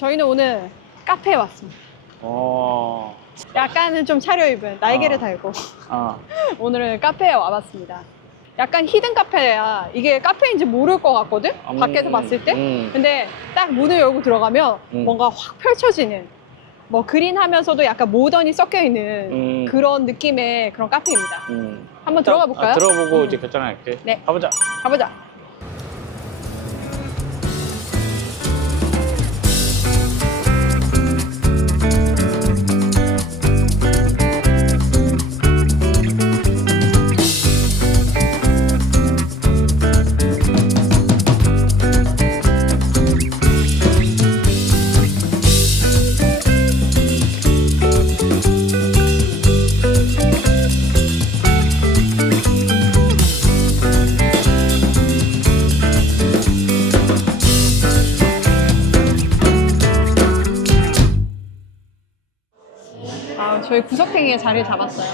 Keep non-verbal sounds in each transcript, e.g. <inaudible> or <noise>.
어, 저희는 오늘 카페에 왔습니다. 어. 약간은 좀 차려입은 날개를 아. 달고 아. <laughs> 오늘은 카페에 와봤습니다. 약간 히든 카페야. 이게 카페인지 모를 것 같거든? 음, 밖에서 봤을 때? 음. 근데 딱 문을 열고 들어가면 음. 뭔가 확 펼쳐지는 뭐 그린 하면서도 약간 모던이 섞여 있는 음. 그런 느낌의 그런 카페입니다. 음. 한번 들어가 볼까요? 아, 들어보고 음. 이제 결정할게. 네. 가보자. 가보자. 구석탱이에 자리를 잡았어요.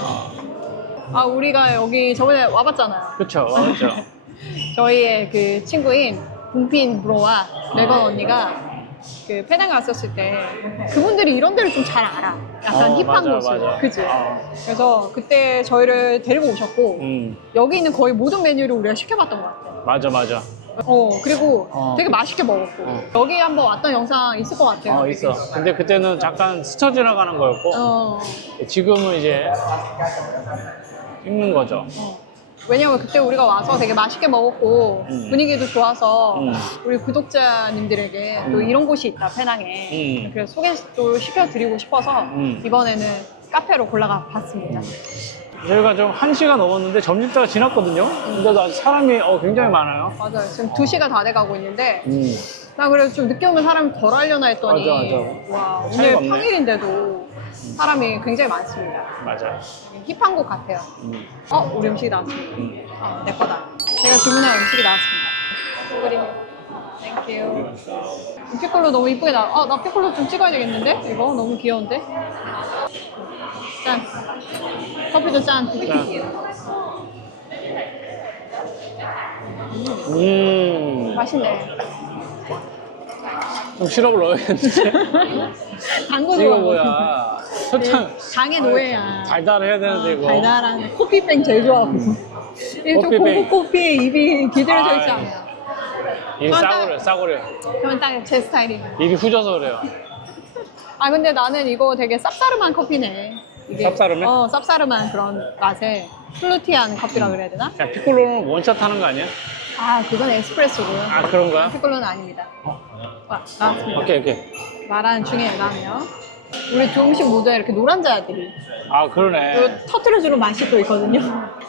아, 우리가 여기 저번에 와봤잖아요. 그쵸. 맞죠. <laughs> 저희의 그 친구인 붕핀 브로와 레건 언니가 그 페낭 갔었을 때 그분들이 이런 데를 좀 잘 알아. 약간 어, 힙한 맞아, 곳을. 맞아. 그지? 어. 그래서 그때 저희를 데리고 오셨고 음. 여기 있는 거의 모든 메뉴를 우리가 시켜봤던 것 같아요. 맞아, 맞아. 어, 그리고 어. 되게 맛있게 먹었고 어. 여기 한번 왔던 영상 있을 것 같아요. 어, 있어. 근데 그때는 잠깐 스쳐 지나가는 거였고, 어, 지금은 이제 찍는 거죠. 어. 왜냐면 그때 우리가 와서 되게 맛있게 먹었고 음. 분위기도 좋아서 음. 우리 구독자님들에게 또 음. 이런 곳이 있다 페낭에 음. 그래서 소개도 시켜드리고 싶어서 음. 이번에는 카페로 골라가 봤습니다. 저희가 좀 한시간 넘었는데 점심때가 지났거든요. 근데도 아직 사람이 어, 굉장히 많아요. 맞아요. 지금 2시가 다 돼가고 있는데 음. 나 그래도 좀 늦게 오면 사람이 덜 하려나 했더니 맞아, 와 오늘 차이가 없네. 평일인데도 사람이 굉장히 많습니다. 맞아요. 힙한 곳 같아요. 음. 어 우리 음식이 나왔습니다. 음. 어, 내 거다. 제가 주문한 음식이 나왔습니다. 그림이. 땡큐. 피콜로 너무 이쁘게 나. 아, 나 피콜로 좀 찍어야 되겠는데? 이거 너무 귀여운데? 짠. 커피도 짠. 음. 맛있네. 좀 시럽을 넣어야겠는데. <laughs> 단거 이거. 뭐야. 설탕. 장의 노예야. 달달해야 되는데, 이거. 아, 달달한 커피병 제일 좋아하고. 이게 좀 커피병. 고급 커피에 입이 기들어져 아, 있잖아요. 입이 아, 싸구려, 싸구려. 그러면 딱 제 스타일이에요. 입이 후져서 그래요. 아 근데 나는 이거 되게 쌉싸름한 커피네. 이게, 쌉싸름해? 어 쌉싸름한 그런 맛에 플루티한 커피라 그래야 되나? 그냥 피콜로는 원샷 하는 거 아니야? 아 그건 에스프레소고요. 아, 그런 거야? 피콜로는 아닙니다. 어. 와 나왔습니다. 오케이, 오케이. 말하는 중에 나오면 우리 두 음식 모두에 이렇게 노란 자들이 아, 그러네. 터트려주는 맛이 또 있거든요.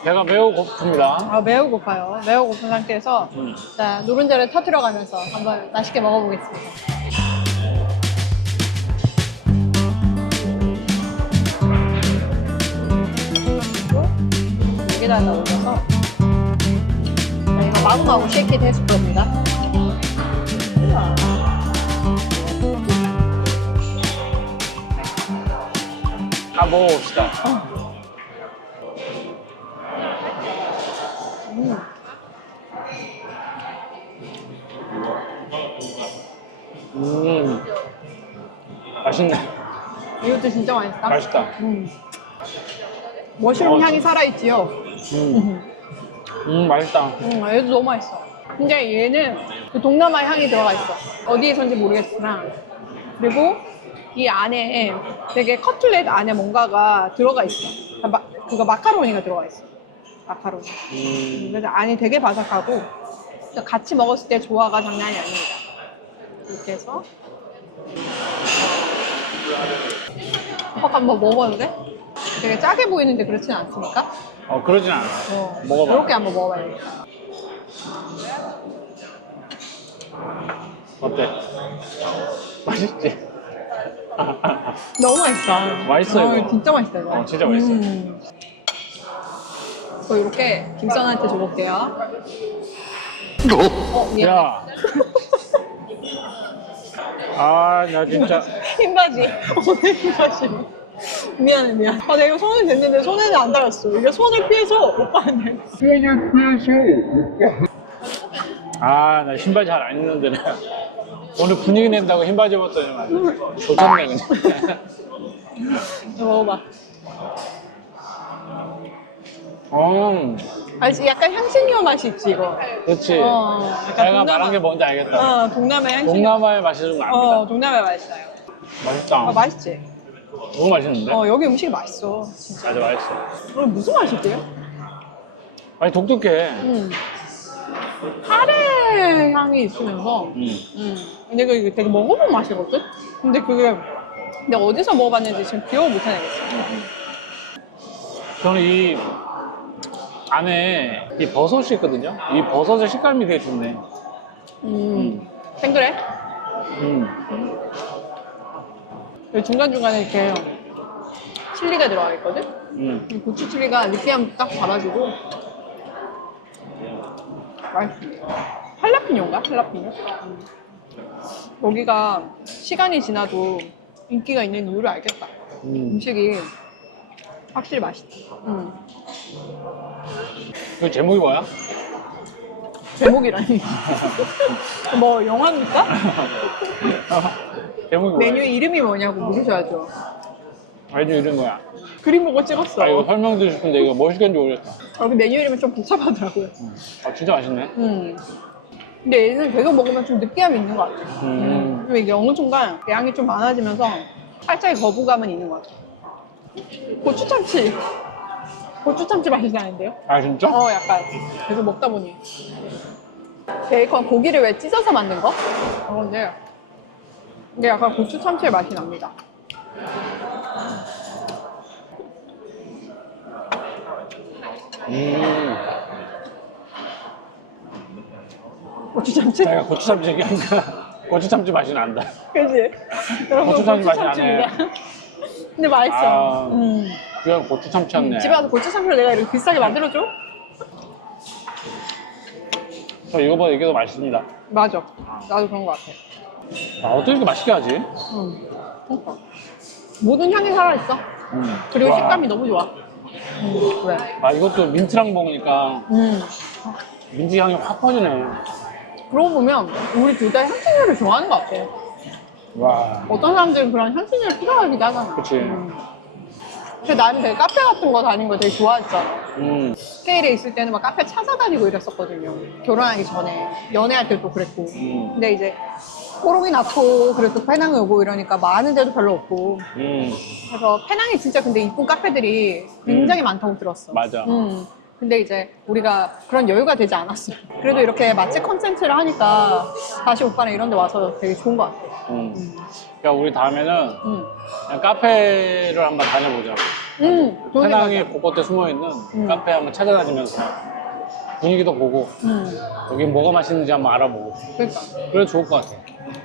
배가 매우 고픕니다. 아 매우 고파요. 매우 고픈 상태에서 음. 자 노른자를 터트려가면서 한번 맛있게 먹어보겠습니다. 여기다가 올려서 저희가 마구마구 쉐이킷 해줄 겁니다. 아, 먹어봅시다. 음. 음. 맛있네. 이것도 진짜 맛있다. 맛있다. 음. 머쉬룸 향이 살아있지요. 음. 음, 맛있다. 음, 얘도 너무 맛있어. 근데 얘는 그 동남아 향이 들어가 있어. 어디에선지 모르겠으나. 그리고 이 안에 되게 커틀렛 안에 뭔가가 들어가 있어. 아, 마, 그거 마카로니가 들어가 있어. 마카로니. 음. 그래서 안이 되게 바삭하고 또 같이 먹었을 때 조화가 장난이 아닙니다. 이렇게 해서 퍽 한번 먹어봐도 돼? 되게 짜게 보이는데 그렇진 않습니까? 어, 그러진 않아. 어, 먹어봐. 이렇게 한번 먹어봐야겠다. 어때? 맛있지? 너무 맛있다. 맛있어, 어, 이거. 진짜 맛있다, 이거. 어, 진짜 맛있어. 음. 저 이렇게 김선한테 줘볼게요. 어, 미안. 야. <laughs> 아, 나 진짜. 흰바지. <laughs> 오늘 흰바지. 미안해, 미안. 아, 내가 손을 댔는데 손에는 안 닿았어. 이게 손을 피해서 오빠한테. 아, 나 신발 잘 안 입는데. 내가. 오늘 분위기 낸다고 흰 바지 입었더니 말이야. 좋던데 그냥. 먹어봐. 음, 알지? 약간 향신료 맛이 있지, 이거. 그렇지. 어, 약간 내가 동남아- 말한 게 뭔지 알겠다. 어, 동남아 향신료. 동남아의 맛이 좀 납니다. 어, 동남아 맛있어요. 맛있다. 어, 맛있지? 너무 맛있는데? 어, 여기 음식이 맛있어. 진짜. 맞아, 맛있어. 오늘 무슨 맛이게요? 아니, 독특해. 음. 카레 향이 있으면서, 음. 음. 근데 그 이게 되게 먹어본 맛이거든? 근데 그게 내가 어디서 먹어봤는지 지금 기억을 못 해내겠어. 저는 이 안에 이 버섯이 있거든요. 이 버섯의 식감이 되게 좋네. 음. 생그레? 음. 여기 중간중간에 이렇게 칠리가 들어가 있거든? 음. 이 고추 칠리가 느끼함 딱 잡아주고 맛있어. 할라피뇨인가? 할라피뇨? 음. 여기가 시간이 지나도 인기가 있는 이유를 알겠다. 음. 음식이 확실히 맛있다. 음. 그 제목이 뭐야? 제목이라니. <laughs> 뭐 영화입니까? <laughs> 제목이 뭐야? 메뉴 이름이 뭐냐고 물으셔야죠. 메뉴 이름 뭐야? 그림 보고 찍었어. 아 이거 설명드리고 싶은데 이거 뭐 시간인지 모르겠다. 여기 메뉴 이름이 좀 복잡하더라고요. 아 진짜 맛있네. 음. 근데 얘는 계속 먹으면 좀 느끼함이 있는 것 같아. 음. 그리고 이게 어느 순간 양이 좀 많아지면서 살짝의 거부감은 있는 것 같아. 고추참치. 고추 참치 맛이 나는데요? 아 진짜? 어, 약간. 계속 먹다 보니. 베이컨 고기를 왜 찢어서 만든 거? 그런데 이게 약간 고추 참치의 맛이 납니다. 음. 고추 참치? 내가 고추 참치 얘기하니까 <laughs> 고추 참치 맛이 난다. 그지? <laughs> 여러분 고추 참치 맛이 나네. 근데 맛있어. 아. 음. 그냥 고추 참치였네. 집에 와서 고추 참치를 내가 이렇게 비싸게 만들어줘? 저 이거보다 이게 더 맛있습니다. 맞아. 나도 그런 것 같아. 아, 어떻게 이렇게 맛있게 하지? 음. 그러니까. 모든 향이 살아있어. 음. 그리고 와. 식감이 너무 좋아. 음, 왜? 아 이것도 민트랑 먹으니까 음. 민트 향이 확 퍼지네. 그러고 보면 우리 둘 다 향신료를 좋아하는 것 같아. 와. 어떤 사람들은 그런 향신료를 필요하기도 하잖아. 그치. 음. 근데 나는 되게 카페 같은 거 다니는 거 되게 좋아했잖아. 음. 스케일에 있을 때는 막 카페 찾아다니고 이랬었거든요. 결혼하기 전에. 연애할 때도 그랬고. 음. 근데 이제 호롱이 낳고 그래도 페낭에 오고 이러니까 많은 데도 별로 없고. 음. 그래서 페낭이 진짜 근데 이쁜 카페들이 굉장히 많다고 들었어. 맞아. 음. 근데 이제 우리가 그런 여유가 되지 않았어. 그래도 이렇게 맛집 컨텐츠를 하니까 다시 오빠랑 이런 데 와서 되게 좋은 것 같아. 음. 그러니까 우리 다음에는 음. 그냥 카페를 한번 다녀보자. 음. 좋은 생각이야. 곳곳에 숨어있는 음. 카페 한번 찾아다니면서 분위기도 보고 음. 여기 뭐가 맛있는지 한번 알아보고 그러니까. 그래도 좋을 것 같아.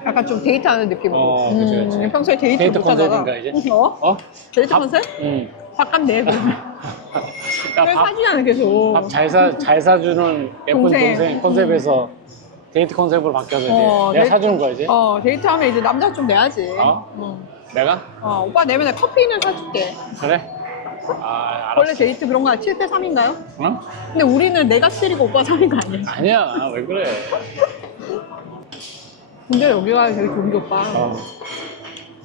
약간 좀 데이트하는 느낌으로. 어, 그치, 그치. 평소에 데이트 데이트 못 하다가. 컨셉인가, 이제? 어? 어? 데이트 밥- 컨셉? 음. 바깥 내. 왜 그러니까 밥, 사주냐는 계속. 밥잘 사, 잘 사주는 예쁜 동생. 동생, 컨셉에서 데이트 컨셉으로 바뀌어서 이제 어, 내가 데이트- 사주는 거야 이제? 어, 데이트하면 이제 남자 좀 내야지. 어? 응. 내가? 어, 오빠 내면 내가 커피는 사줄게. 그래? 아 알았어. 원래 데이트 그런 거 7대 3인가요? 응? 근데 우리는 내가 7이고 오빠가 3인 거 아니야? 아니야 왜 그래? 근데 여기가 되게 좋은 게 오빠. 어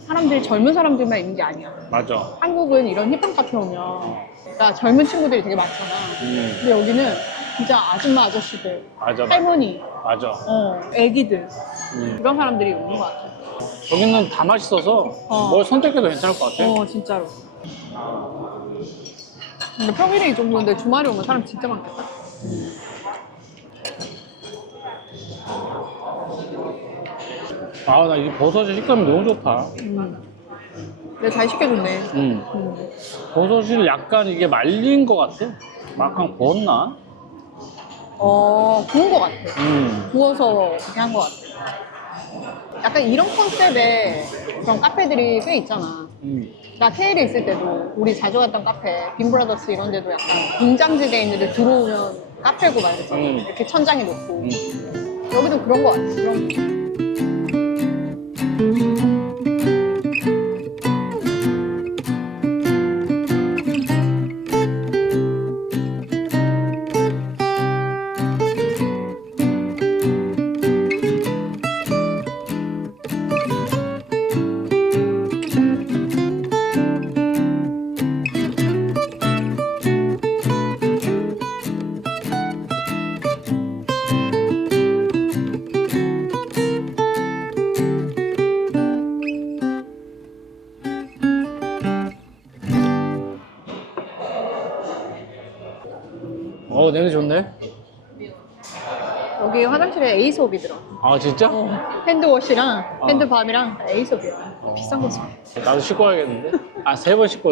사람들이 젊은 사람들만 있는 게 아니야. 맞아. 한국은 이런 힙합 카페 오면 그러니까 젊은 친구들이 되게 많잖아. 음 근데 여기는 진짜 아줌마 아저씨들, 맞아 맞아. 할머니, 맞아. 어, 애기들 음. 이런 사람들이 오는 것 같아. 여기는 다 맛있어서 어. 뭘 선택해도 괜찮을 것 같아. 어, 진짜로. 근데 평일에 이 정도인데 주말에 오면 사람 진짜 많겠다. 아나 이 버섯의 식감이 너무 좋다. 음. 내가 잘 시켜줬네. 음. 음. 버섯이 약간 이게 말린 것 같아. 막상 구웠나? 어, 구운 것 같아. 음. 구워서 그렇게 한 것 같아. 약간 이런 컨셉의 그런 카페들이 꽤 있잖아. 음. 나 케일에 있을 때도 우리 자주 갔던 카페, 빈브라더스 이런 데도 약간 공장지대에 있는 데 들어오면 카페고 말이지. 음. 이렇게 천장이 높고. 음. 여기도 그런 것 같아. 그런 여기 화장실에 에이소업이 들어. 아 진짜? 어, 핸드워시랑 어. 핸드밤이랑 에이소업이야. 비싼 거지. 나도 씻고 와야겠는데? 아 세 번 씻고.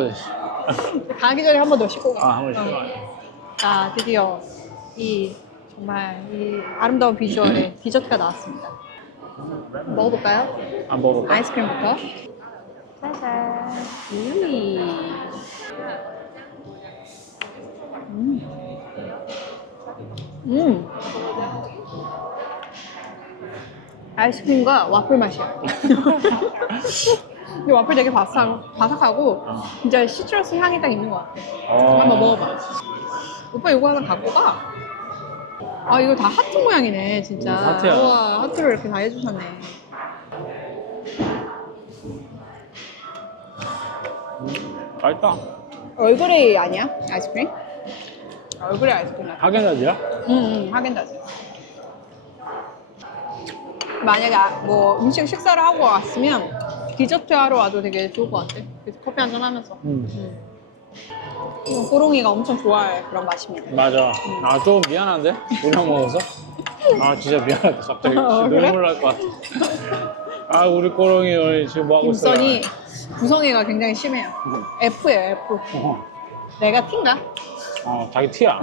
<laughs> 가기 전에 한 번 더 씻고 가. 아한번 씻고 어. 와야지. 자, 드디어 이 정말 이 아름다운 비주얼의 <clears throat> 디저트가 나왔습니다. 먹어볼까요? 안 먹어볼까? 아이스크림부터. 짜잔. 우리. 음. 음. 아이스크림과 와플 맛이야. <laughs> 근데 와플 되게 바삭, 바삭하고 진짜 시트러스 향이 딱 있는 것 같아. 어. 한번 먹어봐. 오빠 이거 하나 갖고 가. 아 이거 다 하트 모양이네 진짜. 음, 하트야. 우와 하트를 이렇게 다 해주셨네. 맛있다. 얼그레이 아니야? 아이스크림? 얼그레이 아이스크림. 하겐다즈야? 응, 응, 하겐다즈. 만약에 아- 뭐 음식 식사를 하고 왔으면 디저트 하러 와도 되게 좋을 것 같아. 그래서 커피 한잔 하면서. 응. 음. 이건 꼬롱이가 엄청 좋아할 그런 맛입니다. 맞아. 아, 좀 미안한데? 우리랑 먹어서? 아, 진짜 미안하다. 갑자기 <laughs> 어, 그래? 눈물 날 것 같아. 아, 우리 꼬롱이 오늘 지금 뭐 하고 있어? 김선이 구성애가 굉장히 심해요. F예요, F. 어, 내가 T인가? 어, 자기 티야.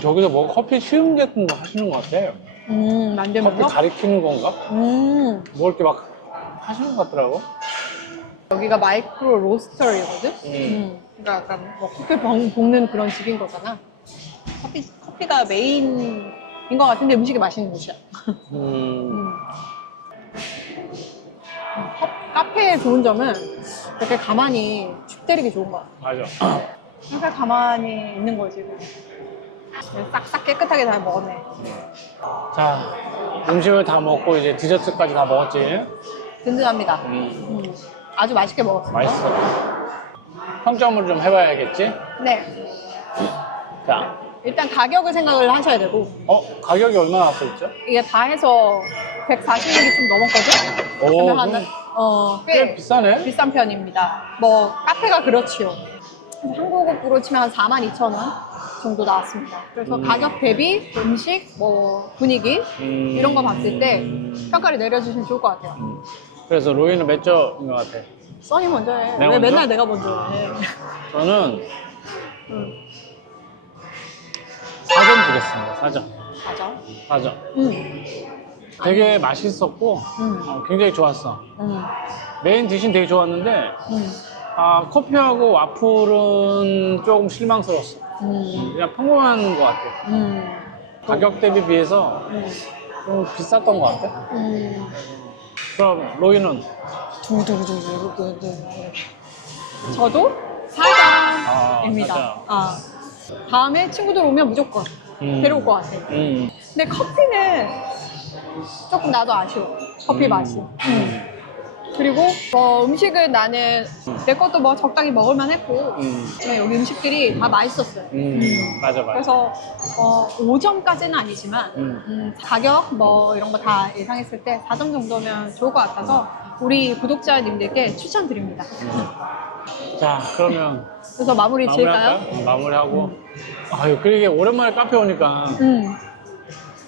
저기서 뭐 커피 시음 같은 거 하시는 것 같아. 음, 만들면서? 커피 가리키는 건가? 음, 뭐 이렇게 막 하시는 것 같더라고. 여기가 마이크로 로스터리거든? 음. 음. 그러니까 약간 뭐 커피 볶- 볶는 그런 집인 거잖아. 커피, 커피가 메인인 것 같은데 음식이 맛있는 곳이야. 음, 음. 컵- 카페의 좋은 점은 이렇게 가만히 축 때리기 좋은 것 같아. 맞아. 그러니까 가만히 있는 거지. 싹싹 깨끗하게 잘 먹었네. 자, 음식을 다 먹고 이제 디저트까지 다 먹었지. 든든합니다. 음, 음. 아주 맛있게 먹었습니다. 맛있어. 평점을 좀 해봐야겠지? 네. 자, 일단 가격을 생각을 하셔야 되고 어, 가격이 얼마나 나왔어 있죠? 이게 다 해서 140원이 좀 넘었거든? 오, 한, 그럼 어, 꽤 꽤 비싸네? 비싼 편입니다. 뭐 카페가 그렇지요. 한국으로 치면 한 42,000원 정도 나왔습니다. 그래서 음. 가격 대비 음식, 뭐 분위기 음. 이런 거 봤을 때 평가를 내려주시면 좋을 것 같아요. 음. 그래서 로이는 몇 점인 것 같아? 써니 먼저 해. 내가 왜 먼저? 맨날 내가 먼저 해? 저는 응. 4점 주겠습니다. 4점. 맞아. 4점. 응. 되게 맛있었고 응. 어, 굉장히 좋았어. 응. 메인 디시는 되게 좋았는데 응. 아, 커피하고 와플은 조금 실망스러웠어. 응. 그냥 평범한 것 같아. 응. 가격 대비 비해서 응. 좀 비쌌던 것 같아. 응. 그럼 로이는 두두두두두두 저도 아, 4점입니다. 사점. 아, 다음에 친구들 오면 무조건 음. 데려올 것 같아요. 음. 근데 커피는 조금 나도 아쉬워. 커피 음. 맛이. 음. 그리고 뭐 음식은 나는 내 것도 뭐 적당히 먹을만 했고 음. 네, 여기 음식들이 다 맛있었어요. 음. 맞아, 맞아. 그래서 어, 5점까지는 아니지만 음. 음, 가격 뭐 이런 거 다 예상했을 때 4점 정도면 좋을 것 같아서 우리 구독자님들께 추천드립니다. 자, 그러면 그래서 마무리 지을까요? 마무리할까요? 어, 마무리하고. 아유, 그러게 오랜만에 카페 오니까 음.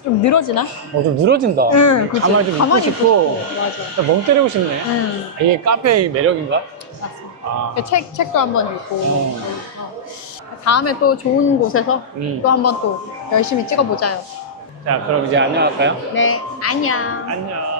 좀 늘어지나? 어, 좀 늘어진다. 응, 그치. 가만히 좀 있고 싶고. 맞아. 멍 때리고 싶네. 음, 아, 이게 카페의 매력인가? 맞습니다. 아, 책, 책도 한번 읽고. 어. 어. 다음에 또 좋은 곳에서 음. 또 한번 또 열심히 찍어보자요. 자, 그럼 이제 안녕할까요? 네, 안녕. 안녕.